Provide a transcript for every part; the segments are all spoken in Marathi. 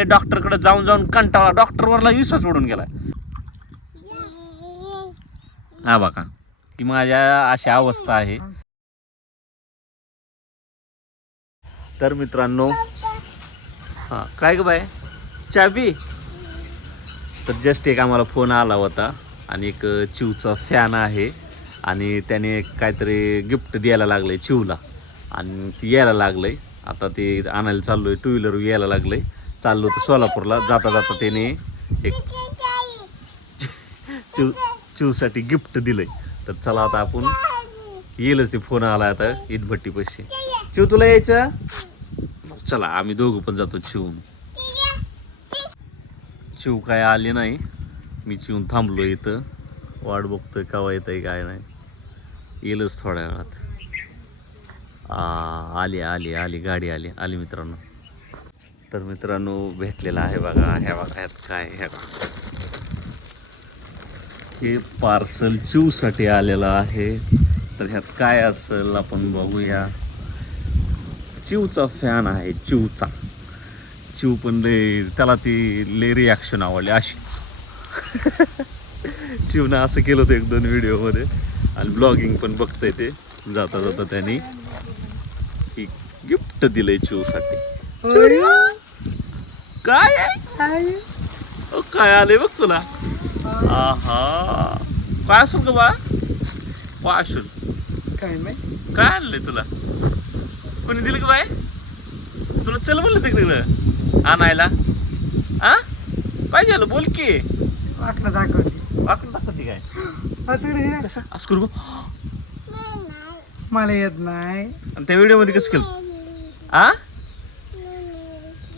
झालंय डॉक्टरकडे जाऊन जाऊन कंटाळा डॉक्टरवरला विश्वास उडून गेला हा बघा की माझ्या अशा अवस्था आहे. तर मित्रांनो हा काय ग बाय चाबी? तर जस्ट एक आम्हाला फोन आला होता आणि एक चिवचा फॅन आहे आणि त्याने काहीतरी गिफ्ट द्यायला लागलंय चिवला. आणि ती यायला लागलंय. आता ते आणायला चाललोय टू व्हीलर यायला लागलंय. चाललो तर सोलापूरला. जाता जाता त्याने एक चिव चिवसाठी गिफ्ट दिलंय. तर चला आता आपण येईलच ते फोन आला आता इटभट्टी पैसे. चिव तुला यायचं? चला आम्ही दोघं पण जातो चिवून. चिव काय आले नाही. मी चिवून थांबलो इथं. वाट बघतोय केव्हा येत आहे काय नाही. येईलच थोड्या वेळात. आ, आली आली आली गाडी आली आली मित्रांनो. तर मित्रांनो भेटलेला आहे बघा. ह्या बघा ह्यात काय ह्या बघा. हे पार्सल चिवसाठी आलेलं आहे. तर ह्यात काय असेल आपण बघूया. चिवचा फॅन आहे चिवचा. चिव पण लय त्याला ती ले रिॲक्शन आवडली अशी. चिवनं असं केलं होतं एक दोन व्हिडिओमध्ये. आणि ब्लॉगिंग पण बघतंय ते. जाता जाता त्यांनी. ही गिफ्ट दिलंय चिवसाठी. काय आहे? काय? आलंय बघ तुला. आहा. काय असेल का बाळा काय असेल काय नाही काय आणलंय तुला? कोणी दिलं का बाय तुला चल म्हणलं तिकडे. आणायला. आ? काय झालं? बोल की. वाकडं दाखवते. वाकडं दाखवते काय? असं रे. कसं? असं करू. मला येत नाही. आणि त्या व्हिडिओमध्ये कसं केलं? आ?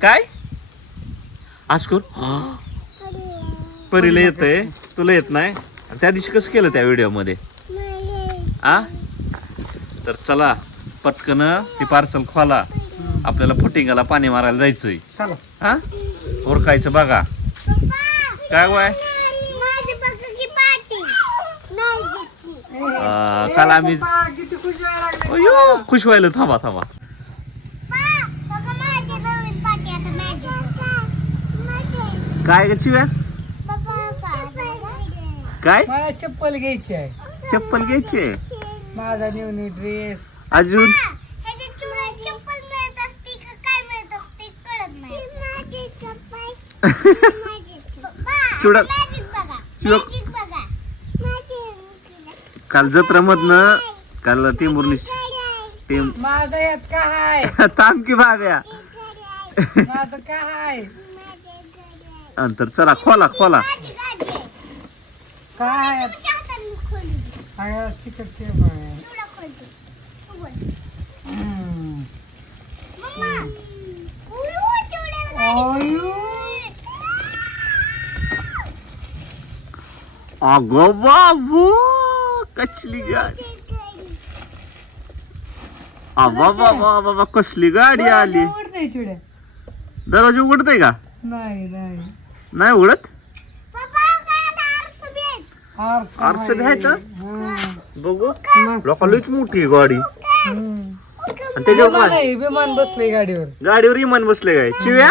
काय? आज कर परीला येतंय तुला येत नाही? आणि त्या दिवशी कसं केलं त्या व्हिडिओमध्ये आ? तर चला पटकन ती पार्सल खोला. आपल्याला फुटिंगाला पाणी मारायला जायचंय. चला. हा? ओरकायचं बघा. काय वाय? काल आम्ही पप्पा, किती खुश व्हायला लागले. अयो, खुश व्हायला थांबा थांबा. काय ग चिव्या? काय? मला चप्पल घ्यायची आहे. चप्पल घ्यायची आहे? माझा न्यू न्यू ड्रेस अजून? चुडा- चुडा- काल जत्रामधनं काल टेंबुर्नी टेम माझा यात काय आहे थांब की भाव्या माझं काय नंतर चला खोला खोला. काय? आहे चिकट. अयो. अगो बाबू कसली गाडी? अबा बाबा बाबा कसली गाडी आली? दरवाजा उघडतय का? नाही नाही. नाही उघडत? आरसा? हं. बघू. लोकांनाच मोठी आहे गाडी. आणि त्याच्यावर विमान काय? आहे, विमान बसले गाडीवर. गाडीवर इमान बसले काय? चिव्या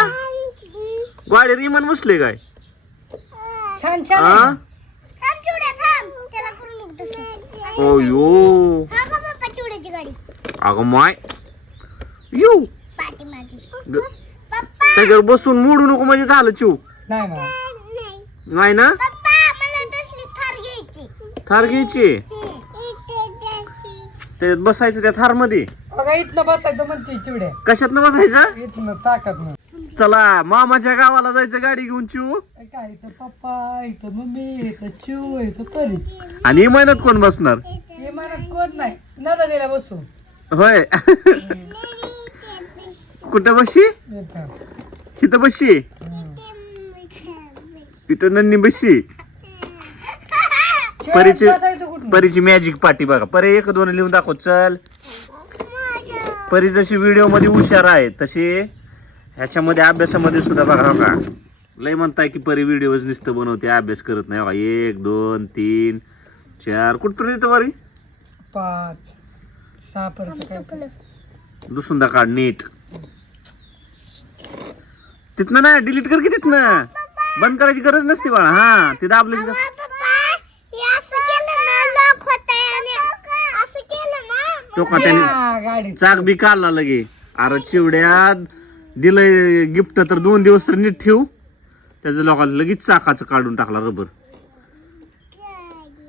गाडीवर इमान बसले काय? छान छान हा आहे. ओ यो अगं माय. यू. ग- त्याच्यावर बसून मोडू नको म्हणजे झालं चिव. नाही मला नाही ना? थार घ्यायची. ते बसायचं त्या थारमध्ये बघा इथनं बसायचं म्हणते चिवड्या कशात बसायचं? इथनं चाकत चला मामाच्या गावाला जायचं गाडी घेऊन चिव काय इथं पप्पा इथं मम्मी इथं चिव इथं परी. आणि इमानत कोण बसणार? हे मला कोण नाही. नदा बसू. होय. कुठं बसशी? इथं. बसशी. इथं नन्नी चिवड्यात परीची परीची मॅजिक पार्टी बघा. परी एक दोन लिहून दाखव चल. परी जशी व्हिडिओमध्ये हुशार आहे तशी ह्याच्यामध्ये अभ्यासामध्ये सुद्धा बघा हो का लय म्हणताय की परी व्हिडिओ नुसतं बनवते अभ्यास करत नाही. बघा एक दोन तीन चार. कुठपर्यंत येतं परी? पाच. सहा पर्यंत दुसुंदा काढ नीट. तिथनं ना डिलीट कर की तिथनं? बंद करायची गरज नसते बाळा हा ते दाबलं की तो का त्याने या गाडी चाक बी काढला लगे. अरे चिवड्या दिलंय गिफ्ट तर दोन दिवस तर नीट ठेवू. त्याचं लोकांना लगेच चाकाचं काढून टाकला रबर.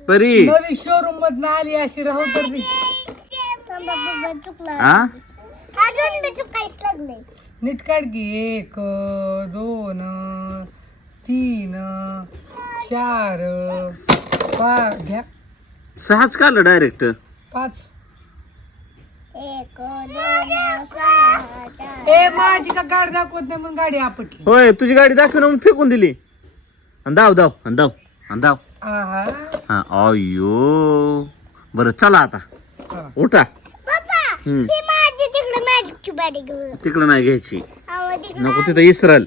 परी. नवी शोरूम मधनं आली अशी राहू तर ती. हा? अजून मी चुकायच लागले नीट काढ की एक दोन तीन चार पाच घ्या. सहाच काढलं डायरेक्ट पाच. एक दोन सहा चार. ए माझी का गाडी दाखवत नाही म्हणून गाडी आपटली? होय तुझी गाडी दाखव ना मग फेकून दिली. आणि दाव दाव आणि दाव आणि दाव आहा. हा अयो बरं चला आता. चला. उठा. पप्पा हम्म. ही माझी तिकडे मॅजिकची बॅडी घेऊन. तिकडं नाही घ्यायची. नको तिथं इसरल.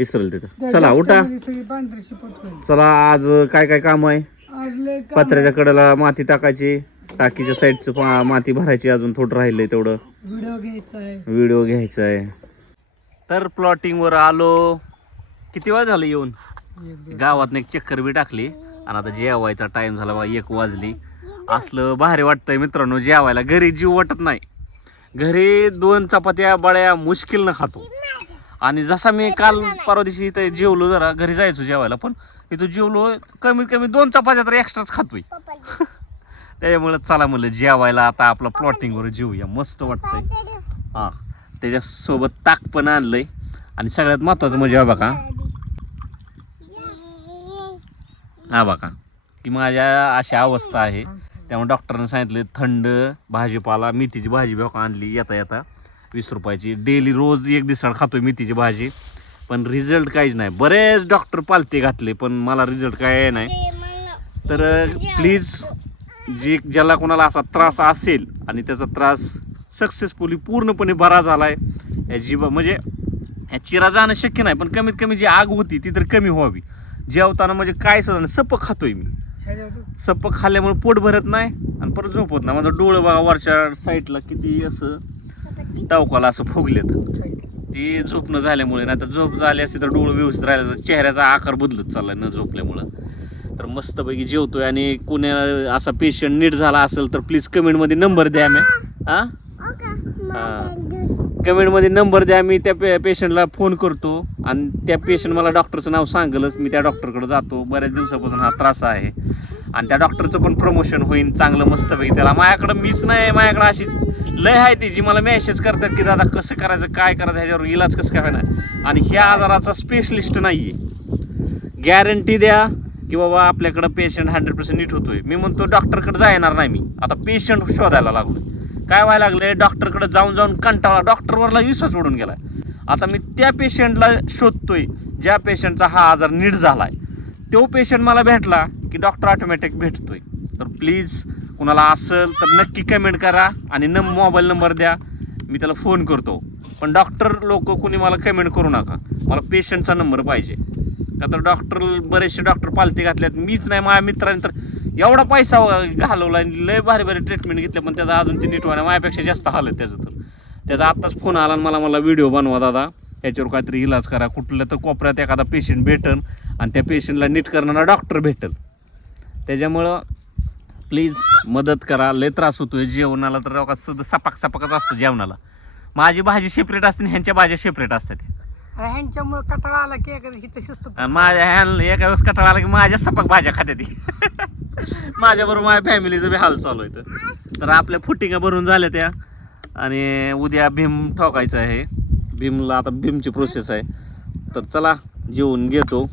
इसरल तिथं. चला उठा. सगळी पांढरी होईल. चला आज काय काय काम आहे? आज लय काम पत्र्याच्या कडेला माती टाकायची. टाकीच्या साईडचं पा- माती भरायची अजून थोडं राहिलंय तेवढं. व्हिडिओ घ्यायचा आहे व्हिडिओ घ्यायचा आहे तर प्लॉटिंग वर आलो. किती वेळ झालं येऊन? एक दोन. गावात एक चक्कर बी टाकली. आणि आता जेवायचा टाइम झाला बा एक वाजली. असलं भारी वाटतंय मित्रांनो जेवायला. घरी जीव वाटत नाही. घरी दोन चपात्या बळ्या मुश्किल न खातो. आणि जसा मी काल परवा दिवशी इथं जेवलो जरा घरी जायचो जेवायला पण इथं जेवलो कमीत कमी दोन चपात्या तर एक्स्ट्राच खातोय. त्याच्यामुळे चला म्हणलं जेवायला आता आपलं प्लॉटिंगवर जेवूया मस्त वाटतंय. हा. त्याच्यासोबत ताक पण आणलंय. आणि सगळ्यात महत्वाचं म्हणजे हा बघा. हा बघा. की माझ्या अशी अवस्था आहे. त्यामुळे डॉक्टरने सांगितलं थंड भाजीपाला मेथीची भाजी बघा आणली येता येता. वीस रुपयाची. डेली रोज एक दिवसाड खातोय मेथीची भाजी. पण रिझल्ट काहीच नाही. बरेच डॉक्टर पालते घातले पण मला रिझल्ट काय नाही. तर प्लीज जी ज्याला कोणाला असा त्रास असेल आणि त्याचा त्रास सक्सेसफुली पूर्णपणे बरा झालाय या जीवा म्हणजे या चिरा जाणं शक्य नाही पण कमीत कमी जी आग होती ती तर कमी व्हावी. जेवताना म्हणजे काय सुद्धा नाही. सपक खातोय मी. सपक खाल्ल्यामुळे पोट भरत नाही आणि परत झोप होत नाही. माझं डोळं बघा वरच्या साईडला किती असं टावकाला असं फुगलेत. ती झोप न झाल्यामुळे नाही तर झोप झाली असती तर डोळं व्यवस्थित राहिलं तर चेहऱ्याचा आकार बदलत चाललाय न झोपल्यामुळं. तर मस्तपैकी जेवतोय आणि कोणी असा पेशंट नीट झाला असेल तर प्लीज कमेंटमध्ये नंबर द्या मी हा? कमेंटमध्ये नंबर द्या. मी त्या पे पेशंटला फोन करतो आणि त्या पेशंट मला डॉक्टरचं नाव सांगलच. मी त्या डॉक्टरकडे जातो. बऱ्याच दिवसापासून हा त्रास आहे. आणि त्या डॉक्टरचं पण प्रमोशन होईल चांगलं मस्तपैकी त्याला माझ्याकडं मीच नाही माझ्याकडं अशी लय आहे ती जी मला मेसेज करतात की दादा कसं करायचं काय करायचं ह्याच्यावर इलाज कसं करायला आणि ह्या आजाराचा स्पेशलिस्ट नाही आहे गॅरंटी द्या की बाबा आपल्याकडं पेशंट हंड्रेड पर्सेंट नीट होतोय. मी म्हणतो डॉक्टरकडे जाणार नाही मी. आता पेशंट शोधायला लागलोय. काय व्हायला लागलंय? डॉक्टरकडे जाऊन जाऊन कंटाळा. डॉक्टरवरला विश्वास उडून गेला आता मी त्या पेशंटला शोधतोय ज्या पेशंटचा हा आजार नीट झालाय. तो पेशंट मला भेटला. की डॉक्टर ऑटोमॅटिक भेटतोय. तर प्लीज कुणाला असेल तर नक्की कमेंट करा आणि न मोबाईल नंबर द्या. मी त्याला फोन करतो. पण डॉक्टर लोक कोणी मला कमेंट करू नका. मला पेशंटचा नंबर पाहिजे. का तर डॉक्टर बरेचसे डॉक्टर पालती घातल्यात. मीच नाही माझ्या मित्राने तर एवढा पैसा घालवला आणि लय भारी भारी ट्रीटमेंट घेतले पण त्याचा अजून ते नीट व्हायला माझ्यापेक्षा जास्त हालत त्याचं तर. त्याचा आत्ताच फोन आला आणि मला मला व्हिडिओ बनवा दादा. याच्यावर काहीतरी इलाज करा. कुठल्या तर कोपऱ्यात एखादा पेशंट भेटन आणि त्या पेशंटला नीट करणारा डॉक्टर भेटेल. त्याच्यामुळं प्लीज मदत करा. लय त्रास होतोय. जेवणाला तर लोकात सुद्धा सपाक सपाकच असतं जेवणाला. माझी भाजी सेपरेट असते आणि ह्यांच्या भाज्या सेपरेट असतात. ह्यांच्यामुळे कटाळा आला की एखाद्या आणि माझ्या ह्या एका वेळेस कटाळा आला की माझ्या सपाक भाज्या खात्या ती माझ्याबरोबर माझ्या फॅमिलीचं बी हाल चालू आहे तर. तर आपल्या फुटिंगा भरून झाल्या त्या. आणि उद्या भीम ठोकायचं आहे. भीमला आता भीमची प्रोसेस आहे. तर चला जेवून घेतो.